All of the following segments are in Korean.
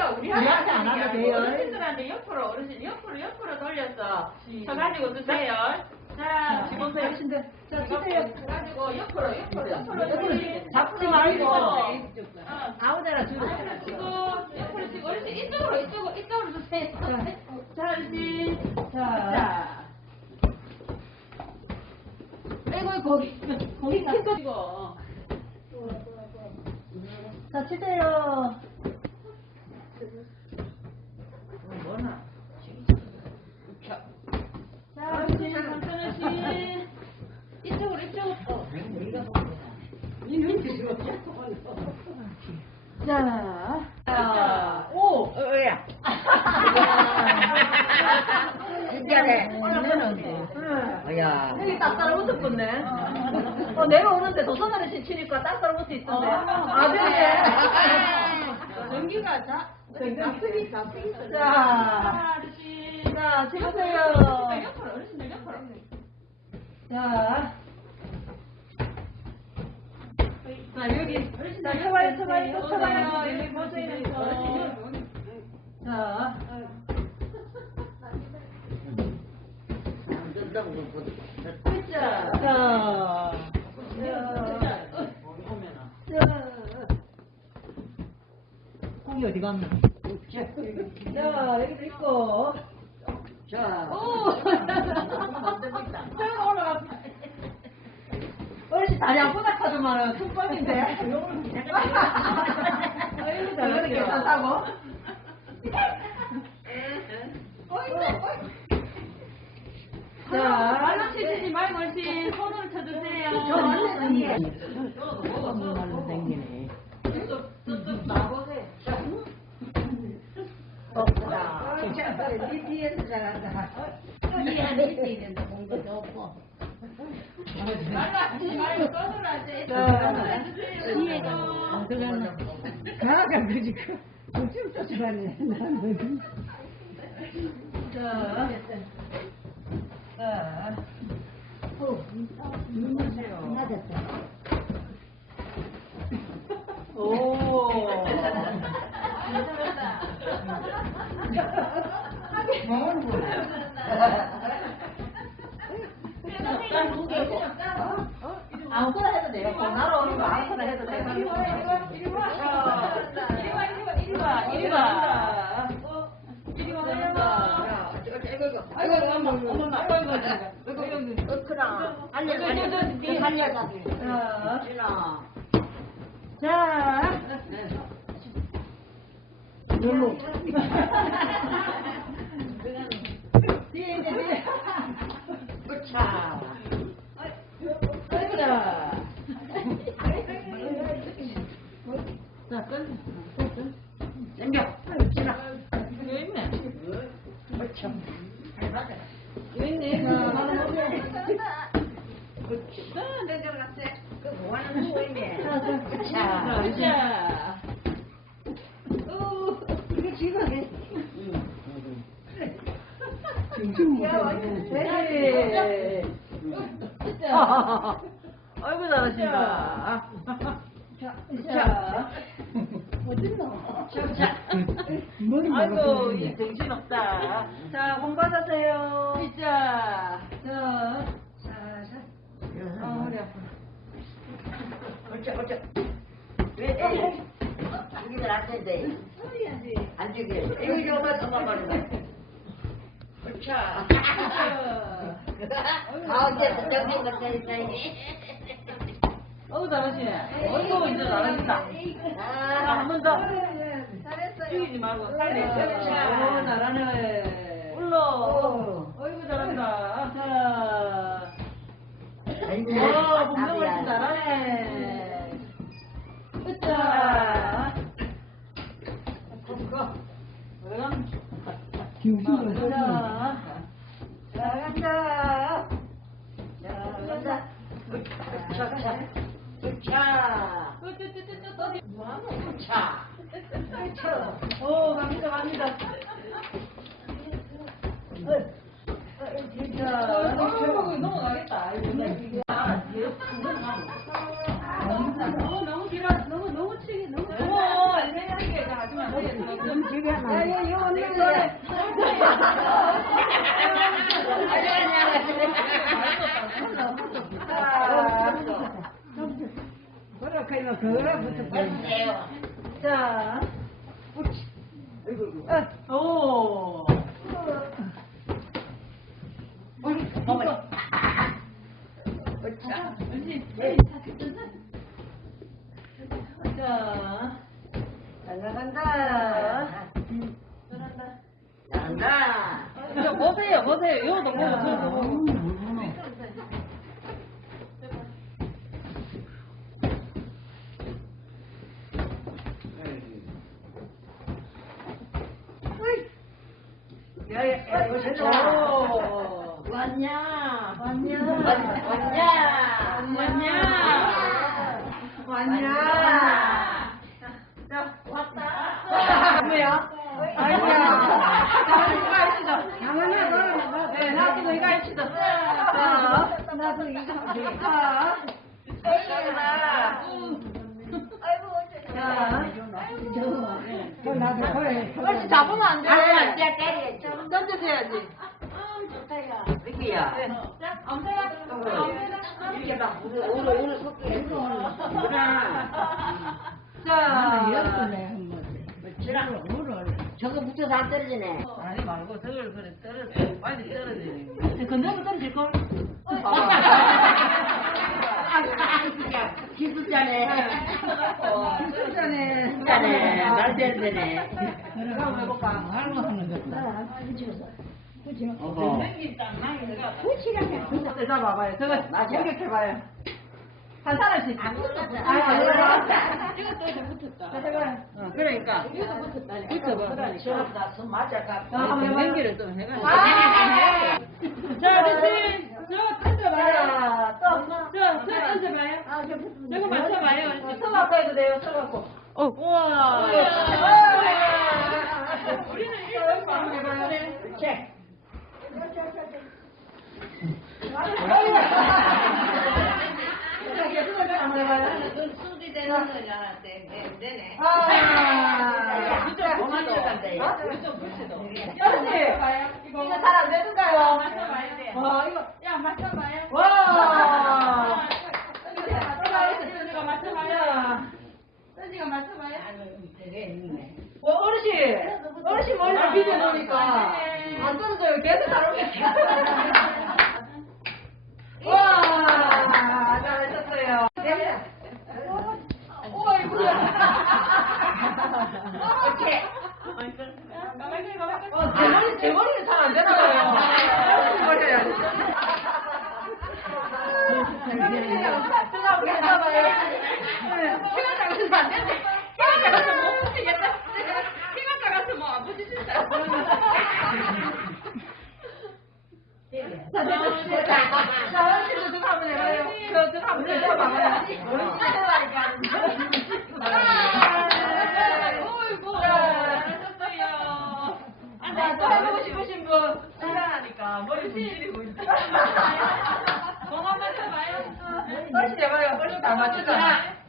우리가 우리 우리한테 안 하면 돼요. 어르신들한테 옆으로 어르신 옆으로 옆으로 돌려서 저 가지고 드세요. 자, 집어서 하신대. 자, 주세요. 가지고 옆으로 옆으로 옆으로 옆으로 잡지 말고. 어, 아무데나 주고. 치고 옆으로 치고 어르신 이쪽으로 이쪽으로 이쪽으로 주세요. 자, 어르신. 자, 자. 아이고 거기 거기 가지고. 자, 주세요. 자, 자, 오. 어야. 신기하네. 어야. 여기 딱 따라 붙을 뻔네. 어, 내가 오는데 도선하는 치니까 딱 따라붙을 있던데. 아, 그래. 전기가 자. 납득이 자. 어르신. 자, 어르신들 옆으로. 자. 자, 여기. 자, 쳐봐요, 쳐봐요, 또 쳐봐요. 여기 보세요. 자. 자. 자. 공이 어디 갔나? 자, 여기도 있고. 자. 오! 쭉 올라갔 다리 아프다 하더만은 큰 뻥인데. 아이고, 저거는 괜찮다고? 자, 발로 치시지 말고 어르신 손으로 쳐주세요. 네 뒤에서 잘한다. 발로 하지 자, 쳐주세요. 가가 그. 좀 쫓아가네. 나는. 자, 자. 맞았다. 오. 아무거나 해도 돼요. 전화로 오는 거 아무거나 해도 돼요. 이리 와, 이리 와, 이리 와. 이리 와, 이리 와, 이리 와, 이리 와. 이리 와, 이리 와. 아이고, 엄마, 엄마, 아이고, 아이고. 어크라. 알려, 알려. 네 살려가. 자, 진아. 자. 놀러. 뒤에 이제 뒤에. 자. 자. 자, 끈. 넘겨. 진아. 여기 있네. 그렇죠. 여기 있네. 자, 나는 여기. 그 뭐하는 누구인데? 자, 자. 자. 이거 지금 해. 네. 아이고 잘하신다. 자, 자, 자. 아이고 이 정신 없다. 자, 공 받으세요. 자, 자, 아, 허리 아파. 어쩌, 어쩌. 왜, 왜? 여기들 안 된대. 안 되게. 이거 이거 엄마 엄마 말이야. 그렇 죠. 아, 이제 정신 것 때문에. 어우 잘하시네. 어이구 이제 잘하신다. 자, 한번 더. 죽이지 말고 살리. 오, 잘하네. 올라. 어이구 잘한다. 자. 와, 공부 훨씬 잘하네. 으쌰. 어이간. 자, 자, 간다. 자. 뭐하노? 자. 오, 갑니다, 갑니다. 자, 어이구, 넘어가겠다. 아, 얘 너무 너무 길어. 너무 너무 치기 너무. 너무 애매하게 하지 마세요. 넌 집에 안 와. 야, 이거 언니 그러면 그거부터 보여주세요. 자, 어, 오. 어머니. 자, 잘 나간다. 잘한다. 이거 보세요, 보세요. 이거도 보고 저도 보고. 왔냐? 왔냐? 왔냐? 자, 왔다. 뭐야? 아니야. 자, 이거 하시죠. 가만히 놔. 네, 나도 이거 하시죠. 자, 나도 이거. 저 나도 그래. 그렇지, 잡으면 안 돼. 아니야, 진짜 때려. 좀 던져줘야지. 이렇게야. 자, 엄세가. 이렇게 막 오늘 오늘 속도에 자, 열번에 한 번. 지랑 물을. 저거 붙여서 안 떨어지네. 아니 말고 저걸 그래 떨어져 빨리 떨어지네. 건너면 떨어질걸? 아, 기술자네. 어, 전에 기술자네. 말 되네. 그러가 해볼까? 알고 하는 것다. 어허. 대사 봐봐요. 저거 맞아. 공격해봐요. 한 사람씩. 아, 맞다. 이것도 이제 붙었다. 어, 그러니까 이것도 붙었다. 붙어봐. 시원하다. 손 맞아. 자, 한번 해봐요. 연기를 좀 해가지고. 아! 자, 됐지. 저 던져봐요. 자, 또. 저, 저 던져봐요. 저거 맞춰봐요. 어, 서갖고 해도 돼요, 서갖고. 어, 우와. 우리는 이거 한번 해봐요. 한번. 수비 되는 거잖아. 되네. 아, 그만 들어간다. 이거 잘안 되는가요? 맞춰봐야 돼. 와, 이거, 야, 맞춰봐요. 와. 던지가 맞춰봐요. 던지가 맞춰봐요. 와, 어르신, 어르신 머리를 비벼놓으니까 안 떨어져요. 계속 다루겠어요. 와, 잘하셨어요. 우와, 가만히. 어, 제 머리, 제 머리는 잘 안 되나 봐요. 머리 해야 안 되네. 키가 작아서 못 붙이겠다. 키가 작아서 뭐안 붙이신다. 자, 어르신도 좀 한번 해봐요. 저, 저 한번 해봐봐요. 어이구, 잘하셨어요. 자, 또 해보고 싶으신 분. 불안하니까 머리 부시리고 있다. 공한 맞춰봐요. 어르신 해봐요. 어르신 다 맞추잖아.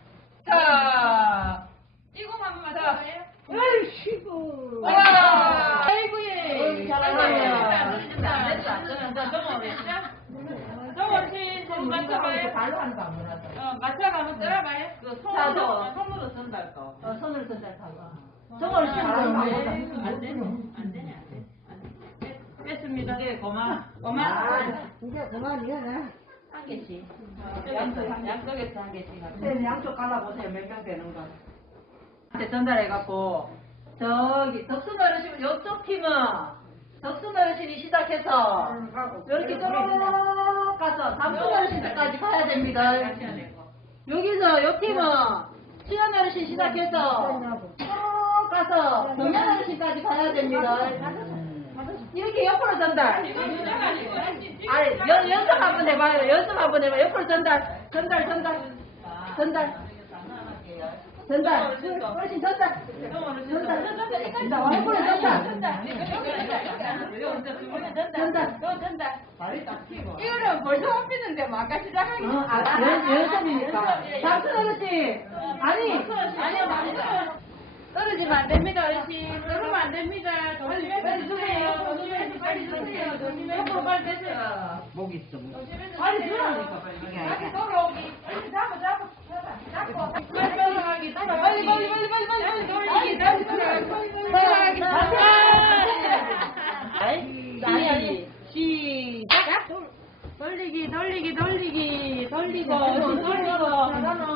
자, 이거 한번 맞춰봐요. 아이고. 와, 아이고, 예. 어이, 잘하네. 정원씨 손 맞춰봐요. 발로 하는 거 아무나. 어, 맞춰가면 떨어봐요. 그 자, 손으로, 저. 손으로 쓴다 거. 어, 손을 손잘 타봐. 저걸 씌우는 안거 되네, 안 되네, 안 되네, 안 돼. 됐습니다. 네, 고마. 고마. 아, 이제 그만이야. 한 개씩. 양쪽, 양쪽에서 한 개씩. 하세요. 네, 양쪽 갈라보세요. 몇 명 되는 거. 한테 전달해갖고, 저기, 덕순 어르신, 이쪽 팀은, 덕순 어르신이 시작해서, 이렇게 쭉 가서, 삼순 어르신까지 가야 됩니다. 되고. 여기서, 요 팀은, 시연 어르신 시작해서, 쭉 가서, 정연 어르신까지 가야 됩니다. 이렇게 옆으로 전달. 아니, 연, 연습 한번 해봐요. 연습 한번 해봐요. 옆으로 전달. 전달, 전달. 전달. 전달. 훨씬 전달. 전달. 자, 옆으로 전달. 전달. 이거는 벌써 뽑히는데 뭐 아까 시작하기 어, 아, 연, 연습이니까. 장순 어르신. 아니. 아니요, 아니요. 떨어지면 안 됩니다, 어르신. 떨어지면 안 됩니다. 조심해서 빨리 주세요. 조심해서 빨리 주세요. 조심해서 빨리 주세요. 목 있어. 빨리 주라니까, 빨리. 다시 돌아오기. 빨리 잡아, 잡아. 잡고. 빨리 돌아가기. 빨리, 빨리, 빨리, 빨리, 빨리, 빨리. 다시 돌아가기. 돌아가기. 아니, 아니. 시작. 돌리기, 돌리기, 돌리기, 돌리고, 돌리고,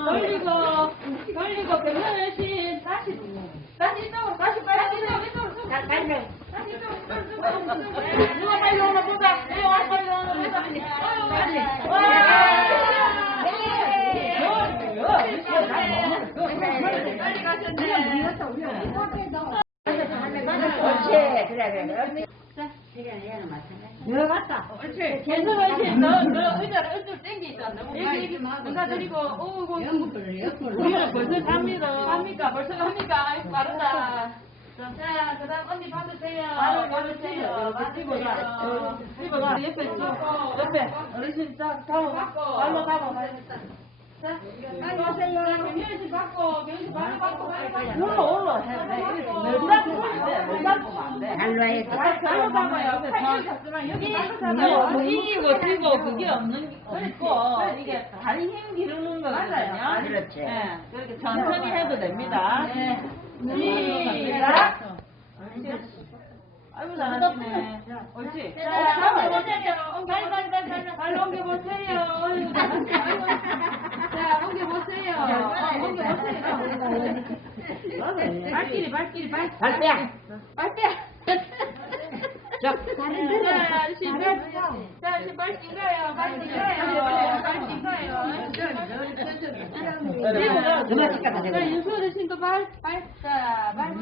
돌리고, 돌리고, 병렬신 다시, 다시 이쪽으로, 다시 빨리 이쪽으로, 이쪽으로, 다시 이쪽으로. 누가 빨리 오나 보자. 누가 빨리 오나 보자. 빨리. 빨리 가셨네. 옳지. 그래, 그래. 들어갔다. 괜찮으신 너, 너 의자를 의자를 땡기자. 너무 여기 누가 드리고, 오고, 우리는 벌써 갑니다. 갑니까? 벌써 갑니까? 아이고, 빠르다. 자, 그 다음 언니 받으세요. 받으세요. 받으세요. 집어가. 옆에 쭉, 옆에. 어르신 딱 잡아. 발로 잡아. 자, 빨리 오세요. 경윤씨 받고, 경윤씨 발로 받고, 발로 받고. 올라, 올라. 잡아요. 팔 잡지만 여기. 뭐 이기고 지고 그게 없는 게 없고 이게 다리 힘 기르는 거거든요. 그렇지. 네, 그렇게 천천히 해도 됩니다. 네. 시작. 아이고 잘하시네. 옳지. 자. 발로 옮겨 보세요. 어이구, 아이고. 자, 옮겨 보세요. 어, 옮겨 보세요. 발길이, 발길이, 발. 발 빼. 발 빼. 자, 자, 신발, 자, 신발 신가요? 발 신가요? 발 신가요? 그만 시켜봐, 내가. 자, 윤수 어르신도 발, 발, 자, 발.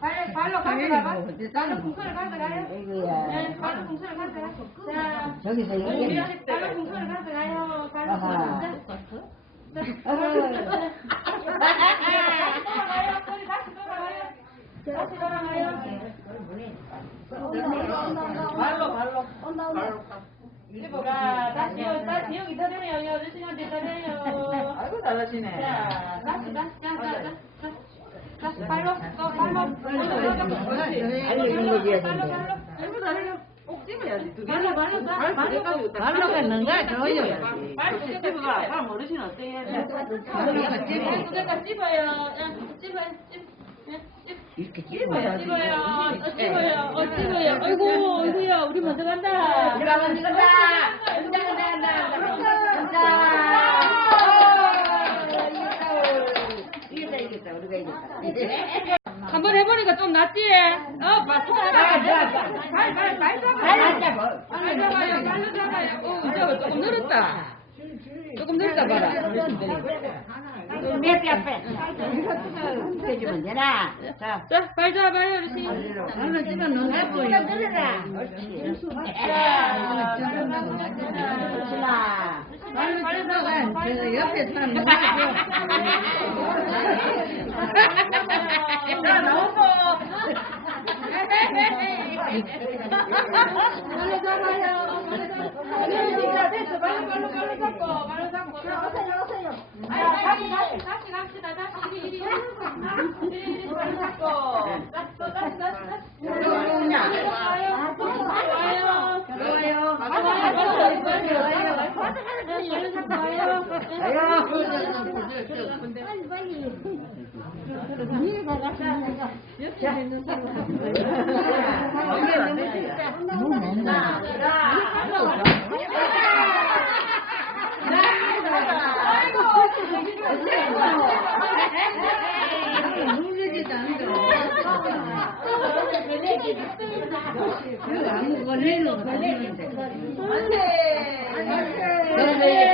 발, 발로 가져가봐. 발로 풍선을 가져가요. 네, 발로 풍선을 가져가. 자, 저기서 여기. 발로 풍선을 가져가요. 발로 아하. 풍선. 아이고. 돌아가요. 거기 다시 돌아가요. 다시 돌아가요. 발로 발로. 자, 다시, 다시 여기 더래요. 어르신한테 더래요. 아이고 잘하시네. 자, 다시, 다시, 자, 자, 자, 자. 다시 발로, 또 발로, 발로, 발로, 근데. 발로. 아이고 잘해요. 꼭 집어야지. 두 개. 발로, 발로, 자, 발 발로. 발로 갔는가? 저요. 발두개 집어가. 사람 어르신 어떻게 해야 돼? 발 두개다 찝어요. 야, 찝어요, 찝. 예, 찝. 이렇게 집어야지. 찝어요. 어, 찝어요. 어, 찝어요. 아이고, 아이고야, 우리 먼저 간다. 우리가 먼저 간다. 간다, 간다, 간다. 이겼다, 이겼다. 우리가 이겼다. 한번 해보니까 좀 낫지? 어, 봐, 손 자. 발, 발, 발 잡아요. 발 앉아봐. 발 잡아요. 발로 잡아요. 어, 저거 조금 늘었다. 조금 늘었다 봐라. 몇 개, 빼. 해주면 되나? 자. 자, 발 잡아요, 어르신. 발로 찍어 넣는 거 늘어라. 옳지. 자, 자. 발로 찍어가 저 옆에 사람 자, 나오고. 발로 잡아요. 발로 잡고, 발로 잡고. 오세요, 오세요. 다시, 다시, 다시 갑시다. 다시, 이리, 이리. 이리, 이리, 잡고. 다시, 또, 다시, 다시, 다시. 와요. 또 와요. 좋아요. 와요. 와요. 와요. 발로 잡고 와요. 눌리지도 않아. 아무 걸리는 거 없는 데. 네. 그래.